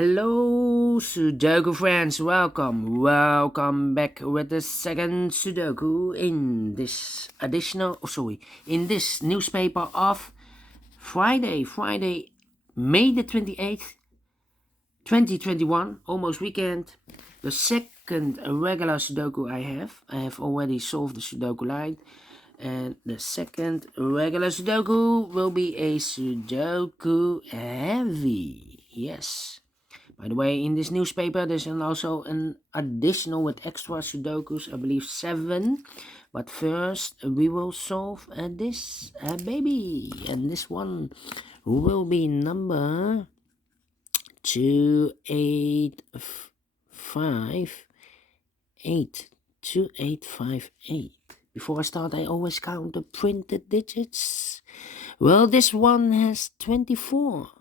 Hello, Sudoku friends. Welcome back with the second Sudoku in this in this newspaper of Friday, May the 28th, 2021, almost weekend. The second regular Sudoku I have already solved the Sudoku line, and the second regular Sudoku will be a Sudoku Heavy. Yes. By the way, in this newspaper, there's also an additional with extra Sudokus, I believe 7. But first, we will solve this baby. And this one will be number 2858. 2858. Before I start, I always count the printed digits. Well, this one has 24.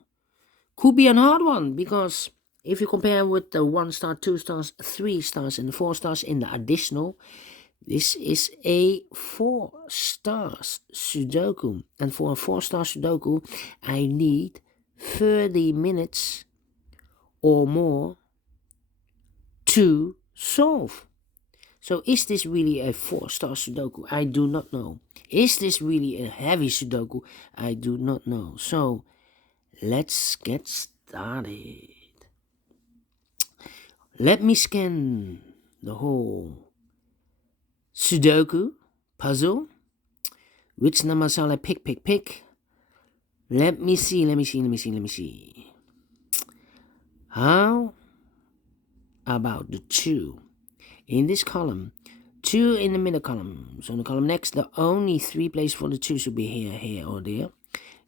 Could be a hard one, because if you compare with the 1 star, 2 stars, 3 stars, and 4 stars in the additional, this is a 4 stars Sudoku. And for a 4 star Sudoku, I need 30 minutes or more to solve. So is this really a 4 star Sudoku? I do not know. Is this really a heavy Sudoku? I do not know. So let's get started. Let me scan the whole Sudoku puzzle. Which number shall I pick? Let me see. How about the 2 in this column? 2 in the middle column. So in the column next, the only 3 places for the 2 should be here, or there.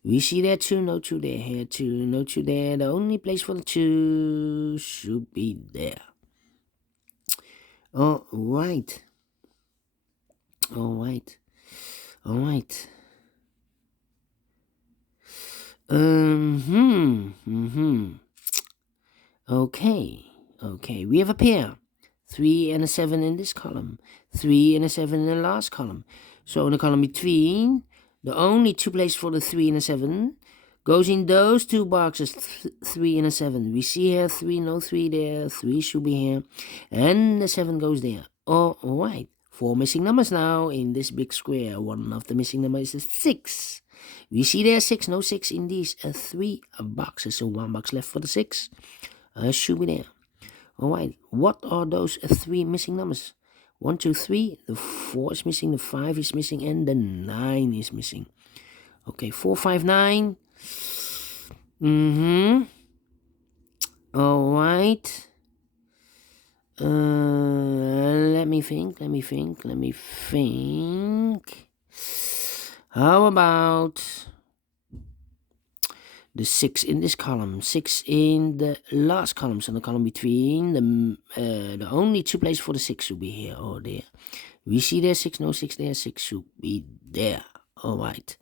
We see there 2, no 2 there, here 2, no 2 there. The only place for the 2 should be there. Alright. Okay. We have a pair. 3 and a 7 in this column. 3 and a 7 in the last column. So in the column between, the only 2 places for the 3 and a 7 goes in those 2 boxes, 3 and a 7. We see here 3, no 3 there, 3 should be here, and the 7 goes there. Alright, 4 missing numbers now in this big square. One of the missing numbers is 6. We see there 6, no 6 in these 3 boxes, so 1 box left for the 6. Should be there. Alright, what are those 3 missing numbers? 1, 2, 3, the 4 is missing, the 5 is missing, and the 9 is missing. Okay, 4, 5, 9. Alright. Let me think. How about the 6 in this column, 6 in the last column, so the column between, the only 2 places for the 6 should be here or there. We see there 6, no 6 there, 6 should be there. Alright.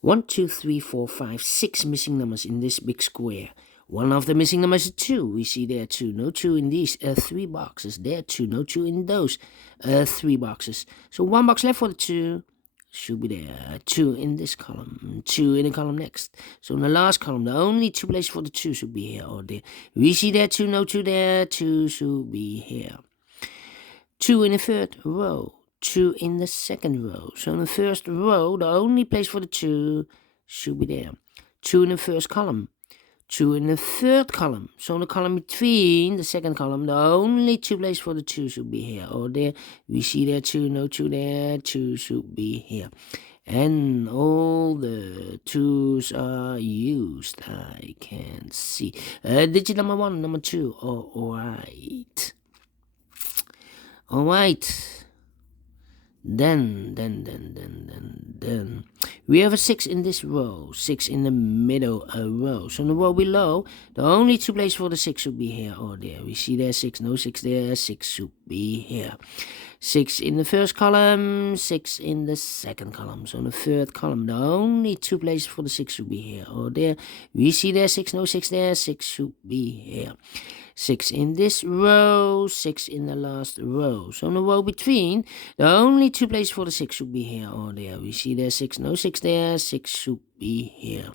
1, 2, 3, 4, 5, 6 missing numbers in this big square. One of the missing numbers is 2. We see there 2, no 2 in these 3 boxes. There 2, no 2 in those 3 boxes. So 1 box left for the 2 should be there. 2 in this column, 2 in the column next. So in the last column, the only 2 places for the 2 should be here or there. We see there 2, no 2 there, 2 should be here. 2 in the third row, 2 in the second row. So in the first row, the only place for the 2 should be there. 2 in the first column, 2 in the third column. So in the column between the second column, the only 2 places for the 2 should be here or there. We see there 2, no 2 there, 2 should be here. And all the 2s are used, I can see. Digit number 1, number 2, alright. Alright. Then we have a 6 in this row, 6 in the middle row. So in the row below, the only 2 places for the 6 should be here or there. We see there 6, no 6 there, 6 should be here. 6 in the first column, 6 in the second column. So in the third column, the only 2 places for the 6 should be here or there. We see there 6, no 6 there, 6 should be here. 6 in this row, 6 in the last row. So in the row between, the only 2 places for the 6 should be here or there. We see there 6, no 6 there, 6 should be here.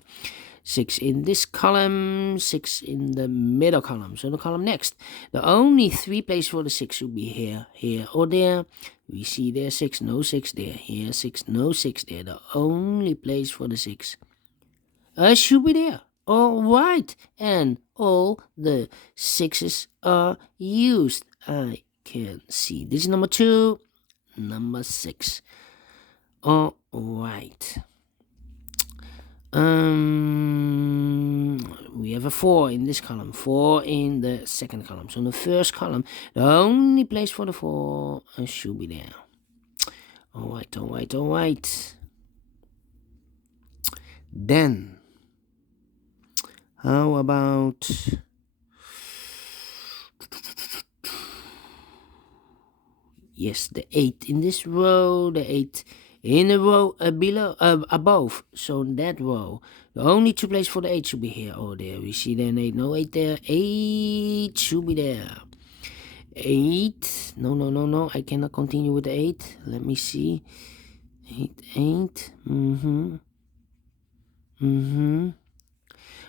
6 in this column, 6 in the middle column. So the column next, the only 3 places for the 6 should be here, here or there. We see there 6, no 6 there, here 6, no 6 there. The only place for the 6 should be there. All right, and all the 6s are used. I can see this is number 2, number 6. All right. We have a 4 in this column, 4 in the second column. So in the first column, the only place for the 4 should be there. All right. Then, how about yes, the 8 in this row, the 8 in the row above. So in that row, the only 2 places for the 8 should be here or there. We see there an 8, no 8 there, 8 should be there. 8, no, I cannot continue with the 8. Let me see. 8,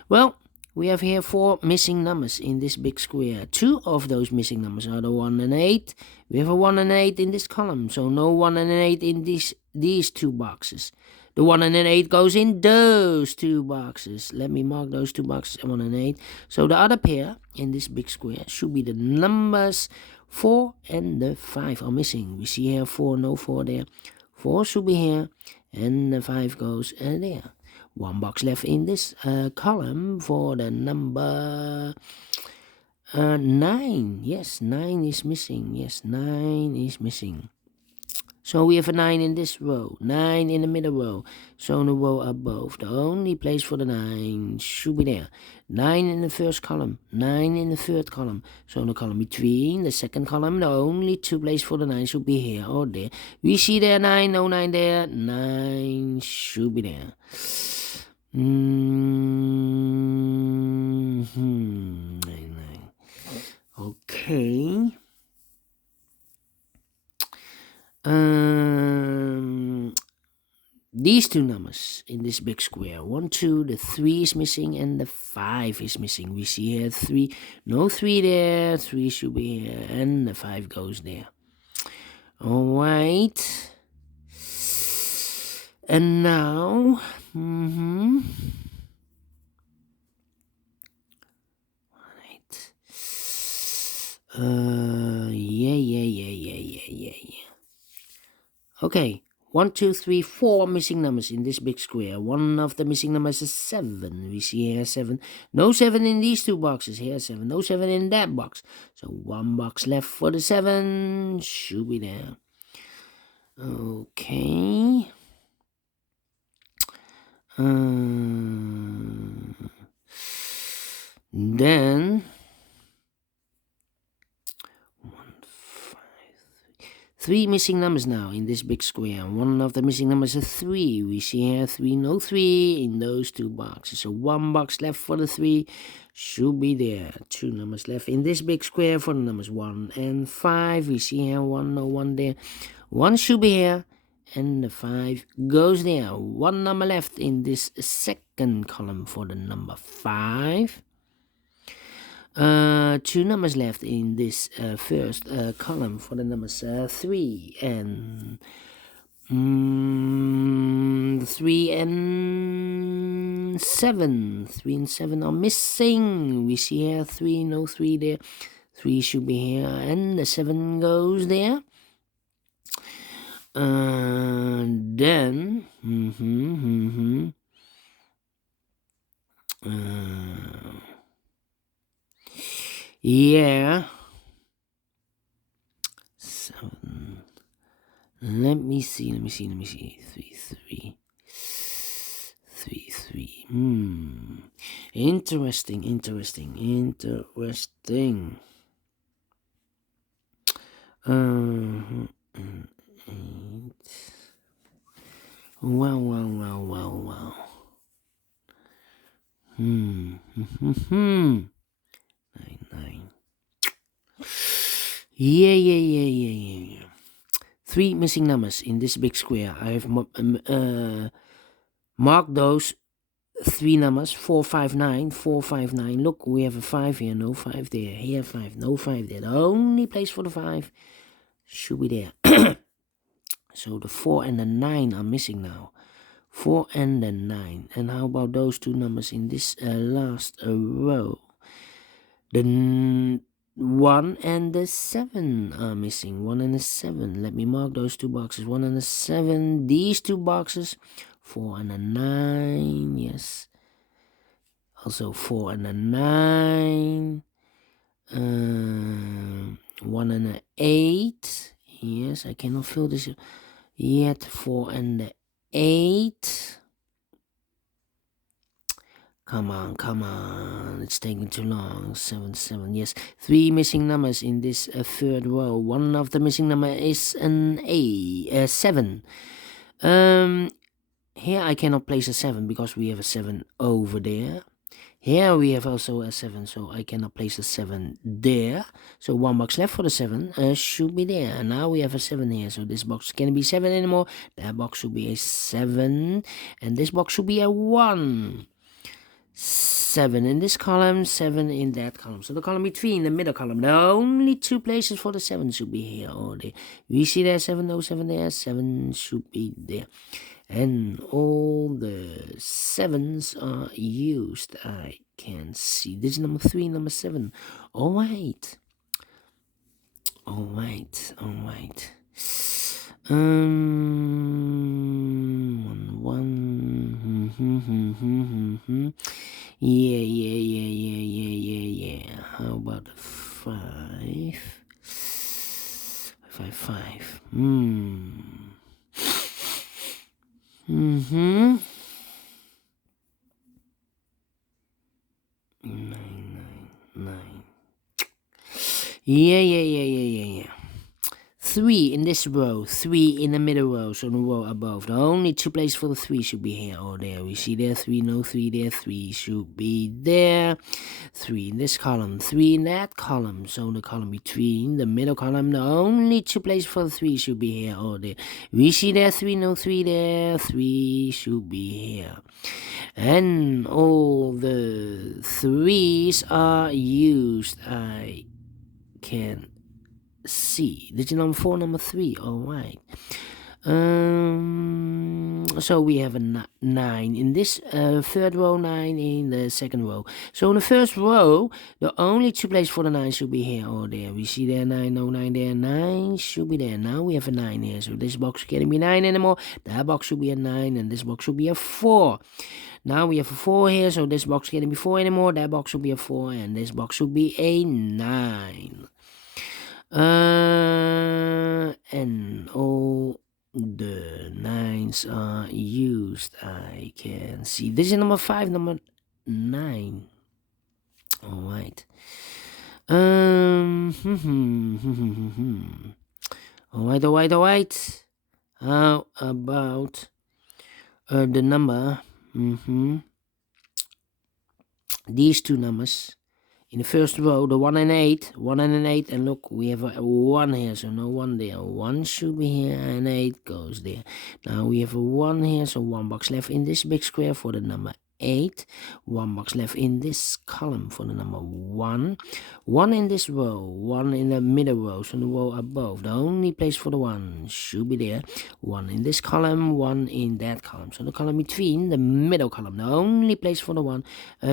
Well, we have here 4 missing numbers in this big square. 2 of those missing numbers are the 1 and 8. We have a 1 and 8 in this column, so no 1 and an 8 in these 2 boxes. The 1 and an 8 goes in those 2 boxes. Let me mark those 2 boxes, 1 and 8. So the other pair in this big square should be the numbers 4 and the 5 are missing. We see here 4, no 4 there. 4 should be here, and the 5 goes there. 1 box left in this column for the number 9. Yes, 9 is missing. Yes, 9 is missing. So we have a 9 in this row, 9 in the middle row. So in the row above, the only place for the 9 should be there. 9 in the first column, 9 in the third column. So in the column between, the second column, the only 2 places for the 9 should be here or there. We see there 9, no 9 there, 9 should be there. Okay. These 2 numbers in this big square, 1, 2, the 3 is missing and the 5 is missing. We see here 3, no 3 there, 3 should be here, and the 5 goes there. All right. And now, yeah. Okay, 1, 2, 3, 4 missing numbers in this big square. One of the missing numbers is 7. We see here 7. No 7 in these 2 boxes. Here 7. No 7 in that box. So 1 box left for the 7 should be there. Okay. Then 3 missing numbers now in this big square. One of the missing numbers is 3. We see here 3, no 3 in those 2 boxes. So 1 box left for the 3 should be there. 2 numbers left in this big square for the numbers 1 and 5. We see here 1, no 1 there. 1 should be here, and the 5 goes there. 1 number left in this second column for the number 5. 2 numbers left in this first column for the numbers 3 and 3 and 7. 3 and 7 are missing. We see here 3, no 3 there. 3 should be here, and the 7 goes there. Then yeah, 7. Let me see. 3. Interesting. and 8. Well. 9. Yeah. 3 missing numbers in this big square. I have marked those 3 numbers, 4, 5, 9, 4, 5, 9. Look, we have a 5 here, no 5 there. Here 5, no 5 there. The only place for the 5 should be there. So the 4 and the 9 are missing now. 4 and the 9. And how about those 2 numbers in this last row? The 1 and the 7 are missing. 1 and the 7. Let me mark those 2 boxes. 1 and the 7. These 2 boxes. 4 and a 9. Yes. Also 4 and a 9. 1 and a 8. Yes, I cannot fill this yet. 4 and the 8. Come on. It's taking too long. 7. Yes. 3 missing numbers in this third row. One of the missing number is an 7. Here I cannot place a 7 because we have a 7 over there. Here we have also a 7, so I cannot place a 7 there. So 1 box left for the 7 should be there. And now we have a 7 here, so this box can't be 7 anymore. That box should be a 7, and this box should be a 1. 7 in this column, 7 in that column. So the column between the middle column, the only 2 places for the 7 should be here or there. We see there 7, no 7 there, 7 should be there. And all the 7s are used. I can see. This is number 3, number 7. All right. 1. Yeah. How about the 5? 5. 9. Yeah. 3 in this row, 3 in the middle row, so the row above. The only 2 places for the 3 should be here or there. We see there 3, no 3 there, 3 should be there. 3 in this column, 3 in that column, so the column between the middle column, the only 2 places for the 3 should be here or there. We see there 3, no 3 there, 3 should be here. And all the 3s are used. I can see. Digit number 4, number 3. All right. So we have a 9 in this third row, 9 in the second row. So in the first row, the only 2 places for the 9 should be here or there. We see there 9, no 9 there, 9 should be there. Now we have a 9 here, so this box can't be 9 anymore. That box should be a 9, and this box should be a 4. Now we have a 4 here, so this box can't be 4 anymore. That box should be a 4, and this box should be a 9. And all the 9s are used. I can see. This is number 5, number 9. All right. All right. How about the number? These 2 numbers. In the first row, the 1 and 8, and look, we have a 1 here, so no 1 there. 1 should be here, and 8 goes there. Now we have a 1 here, so 1 box left in this big square for the number 8. 1 box left in this column for the number 1. 1 in this row, 1 in the middle row, so the row above. The only place for the 1 should be there. 1 in this column, 1 in that column. So the column between the middle column, the only place for the 1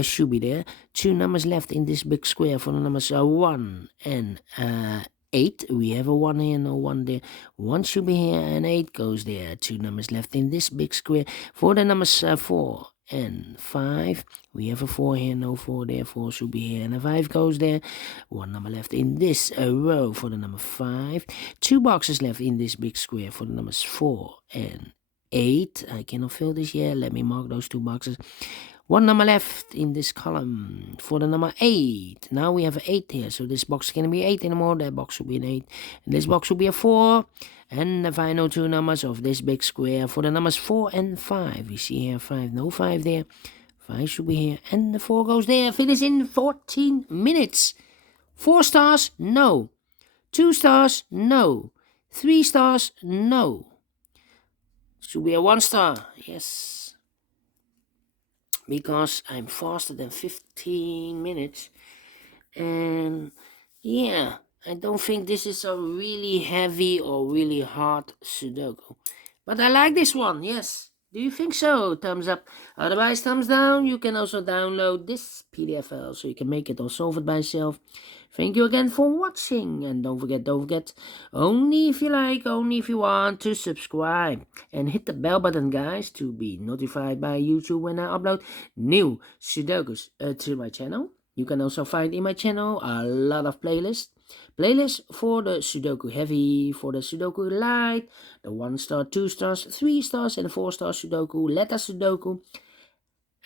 should be there. 2 numbers left in this big square for the numbers 1 and 8. We have a 1 here, no 1 there. 1 should be here, and 8 goes there. 2 numbers left in this big square for the numbers 4 and 5. We have a 4 here, no 4 there. 4 should be here, and a 5 goes there. 1 number left in this row for the number 5. 2 boxes left in this big square for the numbers 4 and 8. I cannot fill this yet. Let me mark those 2 boxes. One number left in this column for the number 8. Now we have 8 here, so this box can't be 8 anymore. That box will be an 8. And this box will be a 4. And the final 2 numbers of this big square for the numbers 4 and 5. We see here 5, no 5 there. 5 should be here, and the 4 goes there. Finish in 14 minutes. 4 stars, no. 2 stars, no. 3 stars, no. Should be a 1 star, yes. Because I'm faster than 15 minutes. And yeah, I don't think this is a really heavy or really hard Sudoku. But I like this one, yes. Do you think so? Thumbs up. Otherwise, thumbs down. You can also download this PDF file so you can make it or solve it by yourself. Thank you again for watching. And don't forget, only if you like, only if you want to subscribe. And hit the bell button, guys, to be notified by YouTube when I upload new Sudokus to my channel. You can also find in my channel a lot of playlists. Playlists for the Sudoku Heavy, for the Sudoku Light, the 1 star, 2 stars, 3 stars, and 4 star Sudoku, letter Sudoku.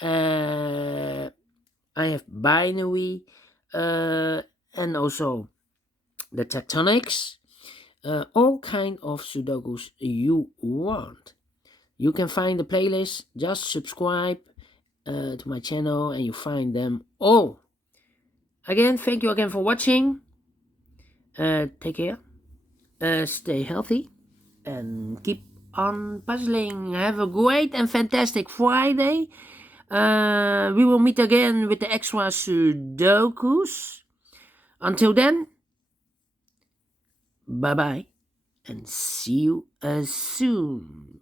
I have binary, and also the tectonics. All kind of Sudokus you want. You can find the playlist. Just subscribe to my channel and you find them all. Again, thank you again for watching. Take care. Stay healthy. And keep on puzzling. Have a great and fantastic Friday. We will meet again with the extra Sudokus. Until then, bye-bye. And see you soon.